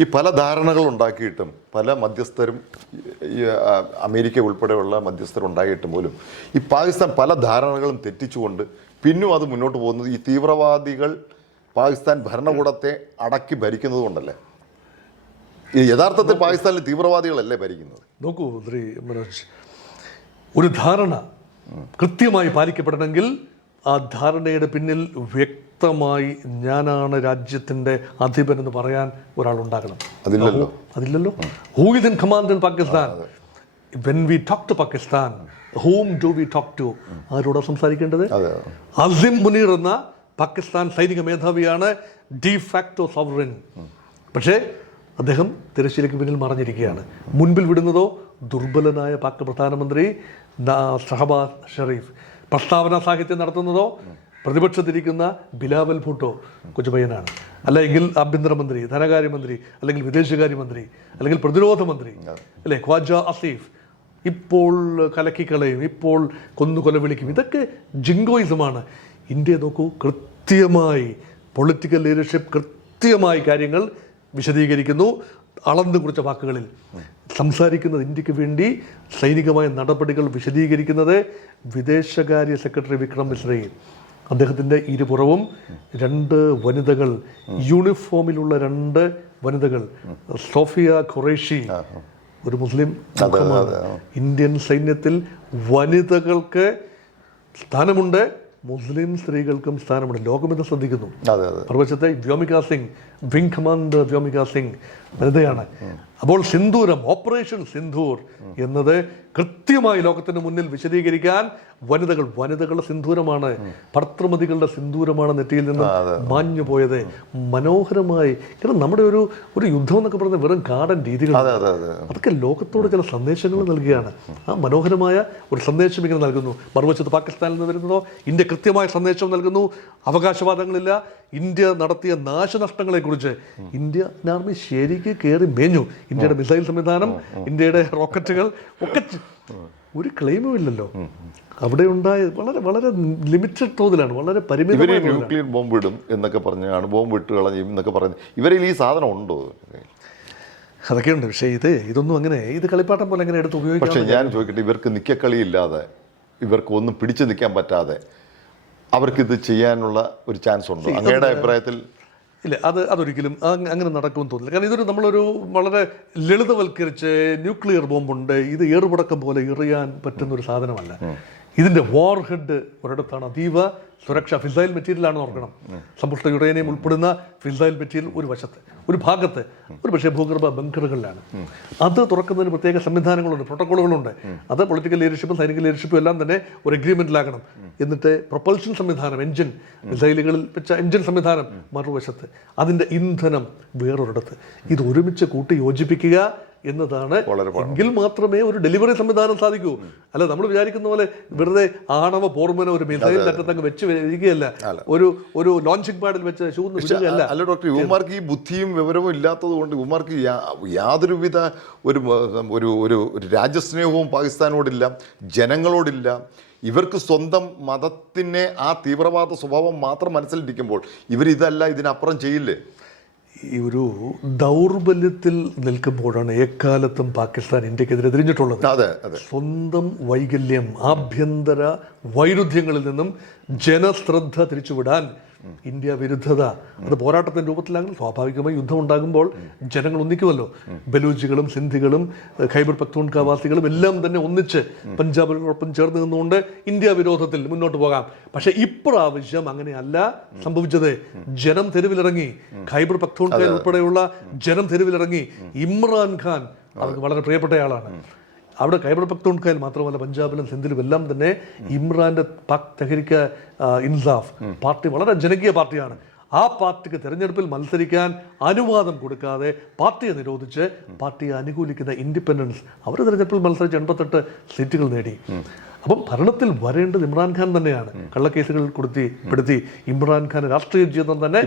ഈ പല ധാരണകൾ ഉണ്ടാക്കിയിട്ടും പല മധ്യസ്ഥരും അമേരിക്ക ഉൾപ്പെടെയുള്ള മധ്യസ്ഥരുണ്ടായിട്ടും പോലും ഈ പാകിസ്ഥാൻ പല ധാരണകളും തെറ്റിച്ചുകൊണ്ട് പിന്നും അത് മുന്നോട്ട് പോകുന്നത് ഈ തീവ്രവാദികൾ പാകിസ്ഥാൻ ഭരണകൂടത്തെ അടക്കി ഭരിക്കുന്നത് കൊണ്ടല്ലേ? ഈ യഥാർത്ഥത്തിൽ പാകിസ്ഥാനിൽ തീവ്രവാദികളല്ലേ ഭരിക്കുന്നത്? നോക്കൂ മനോജ്, ഒരു ധാരണ കൃത്യമായി പാലിക്കപ്പെടണമെങ്കിൽ ആ ധാരണയുടെ പിന്നിൽ വ്യക്തമായി ഞാനാണ് രാജ്യത്തിൻ്റെ അധിപൻ എന്ന് പറയാൻ ഒരാളുണ്ടാകണം. അതില്ലല്ലോ. Who is in command in Pakistan? When we talk to Pakistan, whom do we talk to? ആരോടാ സംസാരിക്കേണ്ടത്? അസിം മുനീർ എന്ന പാകിസ്ഥാൻ സൈനിക മേധാവിയാണ് ഡി ഫാക്ടോ സോവറിൻ. പക്ഷേ അദ്ദേഹം തിരശ്ശീലയ്ക്ക് പിന്നിൽ മറഞ്ഞിരിക്കുകയാണ്. മുൻപിൽ വിടുന്നതോ ദുർബലനായ പാക് പ്രധാനമന്ത്രി ഷഹബാസ് ഷെറീഫ്. പ്രസ്താവന സാഹിത്യം നടത്തുന്നതോ പ്രതിപക്ഷത്തിരിക്കുന്ന ബിലാവൽ ഭൂട്ടോ കൊച്ചുപയ്യനാണ്. അല്ലെങ്കിൽ ആഭ്യന്തരമന്ത്രി, ധനകാര്യമന്ത്രി, അല്ലെങ്കിൽ വിദേശകാര്യമന്ത്രി, അല്ലെങ്കിൽ പ്രതിരോധ മന്ത്രി, അല്ലേ, ഖ്വാജ അസീഫ്. ഇപ്പോൾ കലക്കിക്കളയും, ഇപ്പോൾ കൊലവിളിക്കും. ഇതൊക്കെ ജിങ്കോയിസമാണ്. ഇന്ത്യ നോക്കൂ, കൃത്യമായി പൊളിറ്റിക്കൽ ലീഡർഷിപ്പ് കൃത്യമായി കാര്യങ്ങൾ വിശദീകരിക്കുന്നു. അളന്നു കുറിച്ച വാക്കുകളിൽ സംസാരിക്കുന്നത്, ഇന്ത്യക്ക് വേണ്ടി സൈനികമായ നടപടികൾ വിശദീകരിക്കുന്നത് വിദേശകാര്യ സെക്രട്ടറി വിക്രം മിശ്രയെ. അദ്ദേഹത്തിൻ്റെ ഇരുപുറവും 2 വനിതകൾ, യൂണിഫോമിലുള്ള 2 വനിതകൾ. സോഫിയ ഖുറേഷി, ഒരു മുസ്ലിം മുഖമാണ്. ഇന്ത്യൻ സൈന്യത്തിൽ വനിതകൾക്ക് സ്ഥാനമുണ്ട്, മുസ്ലിം സ്ത്രീകൾക്കും സ്ഥാനമുണ്ട്. ലോകമെന്ന് ശ്രദ്ധിക്കുന്നു. മറുവശത്തെ വ്യോമിക സിംഗ്, വിംഗ് കമാൻഡർ വ്യോമിക സിംഗ് വനിതയാണ്. അപ്പോൾ സിന്ദൂരം, ഓപ്പറേഷൻ സിന്ദൂർ എന്നത് കൃത്യമായി ലോകത്തിന് മുന്നിൽ വിശദീകരിക്കാൻ വനിതകളുടെ സിന്ദൂരമാണ്, ഭർത്തൃമതികളുടെ സിന്ദൂരമാണ് നെറ്റിയിൽ നിന്ന് മാഞ്ഞു പോയത്. മനോഹരമായി. കാരണം നമ്മുടെ ഒരു യുദ്ധം എന്നൊക്കെ പറയുന്നത് വെറും കാടൻ രീതികൾ, അതൊക്കെ ലോകത്തോട് ചില സന്ദേശങ്ങൾ നൽകുകയാണ്. ആ മനോഹരമായ ഒരു സന്ദേശം ഇങ്ങനെ നൽകുന്നു. മറുവശത്ത് പാകിസ്ഥാനിൽ നിന്ന് വരുന്നതോ ഇന്ത്യ കൃത്യമായ സന്ദേശം നൽകുന്നു. അവകാശവാദങ്ങളില്ല. ഇന്ത്യ നടത്തിയ നാശനഷ്ടങ്ങളെക്കുറിച്ച് ഇന്ത്യൻ ആർമി ശരിക്ക് കയറി മേഞ്ഞു. ഇന്ത്യയുടെ മിസൈൽ സംവിധാനം, ഇന്ത്യയുടെ റോക്കറ്റുകൾ ഒക്കെ ഒരു ക്ലെയിമും ഇല്ലല്ലോ. അവിടെ ഉണ്ടായ വളരെ വളരെ ലിമിറ്റഡ് തോതിലാണ്, വളരെ പരിമിതമായ. ന്യൂക്ലിയർ ബോംബ് ഇടും എന്നൊക്കെ പറഞ്ഞാണ്, ബോംബ് ഇട്ട് കളയും എന്നൊക്കെ പറയുന്നത്. ഇവരിൽ ഈ സാധനം ഉണ്ടോ? അതൊക്കെയുണ്ട്. പക്ഷേ ഇതൊന്നും അങ്ങനെ ഇത് കളിപ്പാട്ടം പോലെ എങ്ങനെ എടുത്ത് ഉപയോഗിക്കാം? പക്ഷേ ഞാൻ ചോദിക്കട്ടെ, ഇവർക്ക് നിക്കക്കളിയില്ലാതെ, ഇവർക്ക് ഒന്നും പിടിച്ചു നിൽക്കാൻ പറ്റാതെ അവർക്കിത് ചെയ്യാനുള്ള ഒരു ചാൻസ് ഉണ്ടോ അങ്ങയുടെ അഭിപ്രായത്തിൽ? ഇല്ല, അതൊരിക്കലും അങ്ങനെ നടക്കുമെന്ന് തോന്നില്ല. കാരണം ഇതൊരു നമ്മളൊരു വളരെ ലളിതവൽക്കരിച്ച് ന്യൂക്ലിയർ ബോംബുണ്ട്, ഇത് ഏറുപടക്കം പോലെ എറിയാൻ പറ്റുന്ന ഒരു സാധനമല്ല. ഇതിൻ്റെ വാർ ഹെഡ് ഒരിടത്താണ്. അതീവ സുരക്ഷ, ഫിസൈൽ മെറ്റീരിയലാണെന്ന് ഓർക്കണം. സമ്പുഷ്ട യുറേനിയം ഉൾപ്പെടുന്ന ഫിസൈൽ മെറ്റീരിയൽ ഒരു വശത്ത്, ഒരു ഭാഗത്ത്, ഒരു പക്ഷേ ഭൂഗർഭ ബങ്കറുകളിലാണ്. അത് തുറക്കുന്നതിന് പ്രത്യേക സംവിധാനങ്ങളുണ്ട്, പ്രോട്ടോക്കോളുകളുണ്ട്. അത് പൊളിറ്റിക്കൽ ലീഡർഷിപ്പും സൈനിക ലീഡർഷിപ്പും എല്ലാം തന്നെ ഒരു എഗ്രിമെന്റിലാകണം. എന്നിട്ട് പ്രൊപ്പൽഷൻ സംവിധാനം, എഞ്ചിൻ, മിസൈലുകളിൽ വെച്ച എഞ്ചിൻ സംവിധാനം മറുവശത്ത്, അതിൻ്റെ ഇന്ധനം വേറൊരിടത്ത്. ഇത് ഒരുമിച്ച് കൂട്ടി യോജിപ്പിക്കുക എന്നതാണ്. എങ്കിൽ മാത്രമേ ഒരു ഡെലിവറി സംവിധാനം സാധിക്കൂ. അല്ല, നമ്മൾ വിചാരിക്കുന്ന പോലെ വെറുതെ ആണവ പോർമന ഒരു മിസൈലിന്റെ അറ്റത്തങ്ങ് വെച്ച് വരികയല്ല, ഒരു ലോഞ്ചിങ് പാഡിൽ വെച്ച് വിടുകയല്ല. അല്ല ഡോക്ടർ, ഇവന്മാർക്ക് ഈ ബുദ്ധിയും വിവരവും ഇല്ലാത്തത് കൊണ്ട് ഇവന്മാർക്ക് യാതൊരുവിധ ഒരു രാജ്യസ്നേഹവും പാകിസ്ഥാനോടില്ല, ജനങ്ങളോടില്ല. ഇവർക്ക് സ്വന്തം മതത്തിനെ, ആ തീവ്രവാദ സ്വഭാവം മാത്രം മനസ്സിലിരിക്കുമ്പോൾ ഇവരിതല്ല, ഇതിനപ്പുറം ചെയ്യില്ലേ? ഈ ഒരു ദൗർബല്യത്തിൽ നിൽക്കുമ്പോഴാണ് എക്കാലത്തും പാകിസ്ഥാൻ ഇന്ത്യക്കെതിരെ തിരിഞ്ഞിട്ടുള്ളത്. സ്വന്തം വൈകല്യം, ആഭ്യന്തര വൈരുദ്ധ്യങ്ങളിൽ നിന്നും ജനശ്രദ്ധ തിരിച്ചുവിടാൻ ഇന്ത്യ വിരുദ്ധത, അത് പോരാട്ടത്തിൻ്റെ രൂപത്തിലാകും. സ്വാഭാവികമായി യുദ്ധം ഉണ്ടാകുമ്പോൾ ജനങ്ങൾ ഒന്നിക്കുമല്ലോ. ബലൂജികളും സിന്ധികളും ഖൈബർ പഖ്തൂൺഖ്വാവാസികളും എല്ലാം തന്നെ ഒന്നിച്ച് പഞ്ചാബിനോടൊപ്പം ചേർന്ന് നിന്നുകൊണ്ട് ഇന്ത്യ വിരോധത്തിൽ മുന്നോട്ട് പോകാം. പക്ഷേ ഇപ്രാവശ്യം അങ്ങനെയല്ല സംഭവിച്ചത്. ജനം തെരുവിലിറങ്ങി, ഖൈബർ പഖ്തൂൺഖ്വ ഉൾപ്പെടെയുള്ള ജനം തെരുവിലിറങ്ങി. ഇമ്രാൻഖാൻ അവർക്ക് വളരെ പ്രിയപ്പെട്ടയാളാണ്. അവിടെ ഖൈബർ പഖ്തൂൺഖ്വയിൽ മാത്രമല്ല, പഞ്ചാബിലും സിന്ധിലും എല്ലാം തന്നെ ഇമ്രാന്റെ പാക് തെഹ്രീക്ക് ഇൻസാഫ് പാർട്ടി വളരെ ജനകീയ പാർട്ടിയാണ്. ആ പാർട്ടിക്ക് തെരഞ്ഞെടുപ്പിൽ മത്സരിക്കാൻ അനുവാദം കൊടുക്കാതെ പാർട്ടിയെ നിരോധിച്ച് പാർട്ടിയെ അനുകൂലിക്കുന്ന ഇൻഡിപെൻഡൻസ് അവർ തെരഞ്ഞെടുപ്പിൽ മത്സരിച്ച് 88 സീറ്റുകൾ നേടി. അപ്പം ഭരണത്തിൽ വരേണ്ടത് ഇമ്രാൻഖാൻ തന്നെയാണ്. കള്ളക്കേസുകളിൽ പെടുത്തി ഇമ്രാൻഖാൻ രാഷ്ട്രീയ ജീവിതം തന്നെ